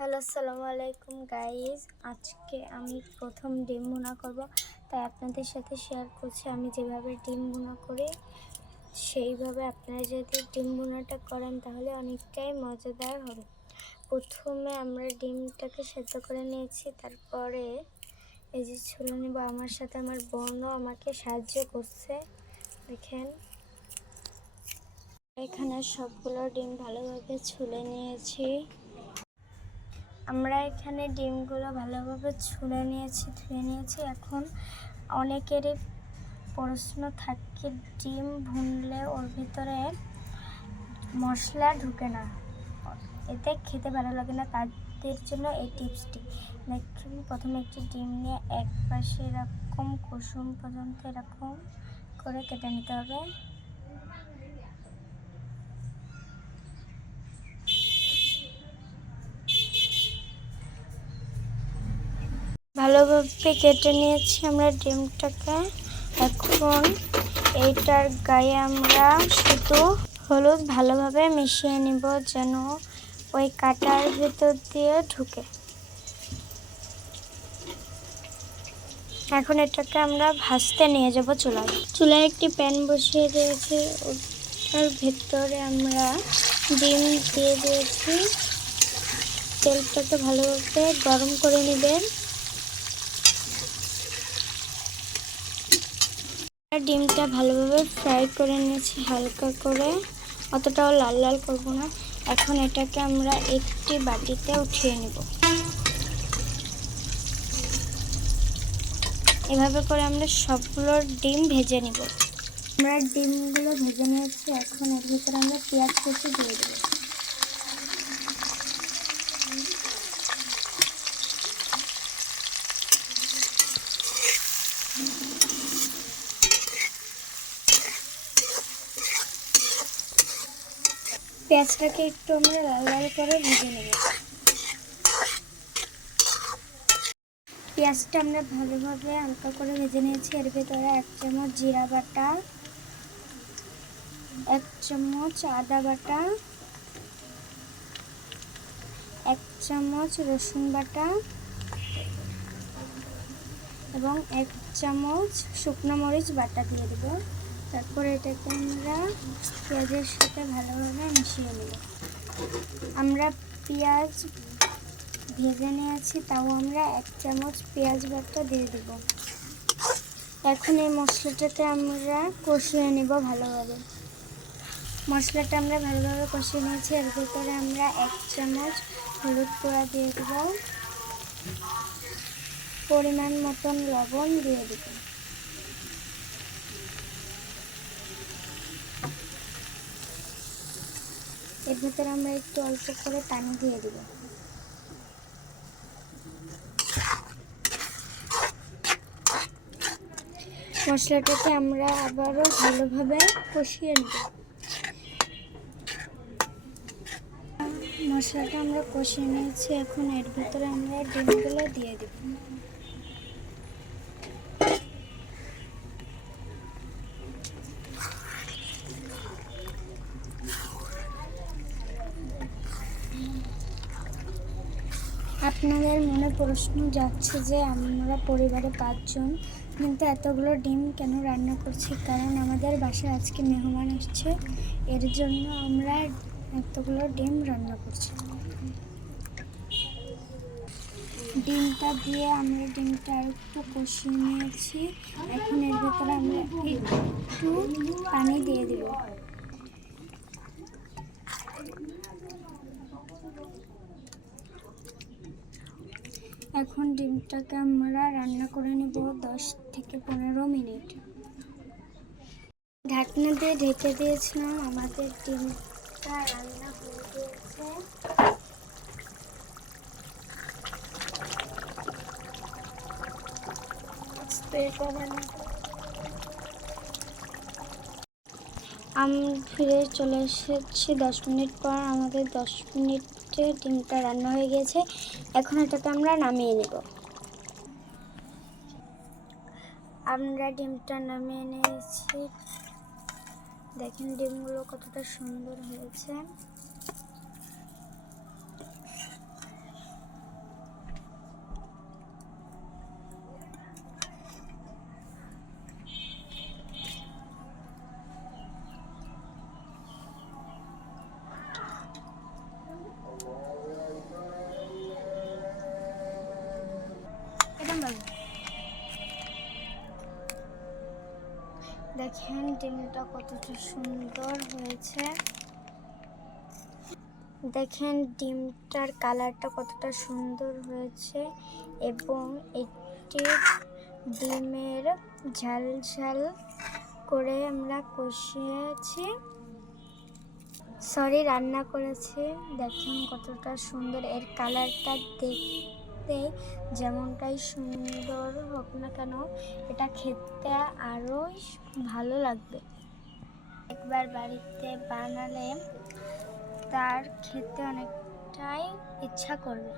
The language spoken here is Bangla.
হ্যালো, আসসালামু আলাইকুম গাইজ। আজকে আমি প্রথম ডিম ভুনা করব, তাই আপনাদের সাথে শেয়ার করছি আমি যেভাবে ডিম ভুনা করি। সেইভাবে আপনারা যদি ডিম ভুনাটা করেন তাহলে অনেকটাই মজাদার হবে। প্রথমে আমরা ডিমটাকে সেদ্ধ করে নিয়েছি, তারপরে এই যে ছুলে নেব। আমার সাথে আমার বোনও আমাকে সাহায্য করছে। দেখেন, এখানে সবগুলো ডিম ভালোভাবে ছুলে নিয়েছি। আমরা এখানে ডিমগুলো ভালোভাবে ছুলে নিয়েছি, ধুয়ে নিয়েছি। এখন অনেকেরই প্রশ্ন থাকে, ডিম ভুনলে ওর ভিতরে মশলা ঢুকে না, এতে খেতে ভালো লাগে না। তাদের জন্য এই টিপসটি দেখুন। প্রথমে একটি ডিম নিয়ে এক পাশে এরকম কুসুম পর্যন্ত এরকম করে কেটে নিতে হবে। ভালোভাবে কেটে নিয়েছি আমরা ডিমটাকে। এখন এইটার গায়ে আমরা শুধু হলুদ ভালোভাবে মিশিয়ে নিব, যেন ওই কাটার ভিতর দিয়ে ঢুকে। এখন এটাকে আমরা ভাজতে নিয়ে যাব চুলায় একটি প্যান বসিয়ে দিয়েছি, ওটার ভেতরে আমরা ডিম দিয়ে দিয়েছি। তেলটাকে ভালোভাবে গরম করে নেবেন। ডিমটা ভালোভাবে ফ্রাই করে নিয়েছি হালকা করে, অতটাও লাল লাল করব না। এখন এটাকে আমরা একটি বাটিতে উঠিয়ে নেব। এভাবে করে আমরা সবগুলো ডিম ভেজে নেব। আমরা ডিমগুলো ভেজে নিয়েছি। এখন এর ভিতরে আমরা পেঁয়াজ কুচি দিয়ে দেব। পেঁয়াজটাকে একটু আমরা লাল লাল করে ভেজে নেব। পেঁয়াজটা আমরা ভালোভাবে হালকা করে ভেজে নিয়েছি। এর ভিতরে 1 চামচ জিরা বাটা, 1 চামচ আদা বাটা, 1 চামচ রসুন বাটা এবং 1 চামচ শুকনো মরিচ বাটা দিয়ে দেব। তারপরে এটাকে আমরা পেঁয়াজের সাথে ভালোভাবে মিশিয়ে নেব। আমরা পেঁয়াজ ভেজে নিয়েছি, তাও আমরা 1 চামচ পেঁয়াজ বাটা দিয়ে দেব। এখন এই মশলাটাকে আমরা কষিয়ে নেব ভালোভাবে। মশলাটা আমরা ভালোভাবে কষিয়ে নিয়েছি। এর ভিতরে আমরা 1 চামচ হলুদ গুঁড়া দিয়ে দেব, পরিমাণ মতন লবণ দিয়ে দেব। এর ভিতরে আমরা একটু অল্প করে পানি দিয়ে দেব। মশলাটাকে আমরা আবারও ভালোভাবে কষিয়ে নেব। মশলাটা আমরা কষিয়ে নিয়েছি। এখন এর ভিতরে আমরা ডিমগুলো দিয়ে দেব। আপনাদের মনে প্রশ্ন যাচ্ছে যে আমরা পরিবারে 5 জন, কিন্তু এতগুলো ডিম কেন রান্না করছি? কারণ আমাদের বাসায় আজকে মেহমান আসছে, এর জন্য আমরা এতগুলো ডিম রান্না করছি। ডিমটা দিয়ে আমরা ডিমটা একটু কষিয়ে নিয়েছি। এখন এর ভিতরে আমরা একটু পানি দিয়ে দেব। এখন ডিমটাকে আমরা রান্না করে নেব 10 থেকে 15 মিনিট। ঢাকনা দিয়ে ঢেকে দিয়েছিলাম, আমাদের ডিমটা রান্না হয়ে গিয়েছে। আমি ফিরে চলে এসেছি 10 মিনিট পর। আমাদের 10 মিনিটে ডিমটা রান্না হয়ে গেছে। এখন এটাকে আমরা নামিয়ে নেব। আমরা ডিমটা নামিয়ে নিয়েছি। দেখেন ডিমগুলো কতটা সুন্দর হয়েছে। দেখেন ডিমটা কতটা সুন্দর হয়েছে। দেখেন ডিমটার কালারটা কতটা সুন্দর হয়েছে এবং এটি ডিমের ঝাল ঝাল করে আমরা কষিয়েছি, রান্না করেছি। দেখেন কতটা সুন্দর, এর কালারটা দেখতে যেমনটাই সুন্দর হোক না কেন এটা খেতে আরও ভালো লাগবে। একবার বাড়িতে বানালে তার খেতে অনেকটাই ইচ্ছা করবে।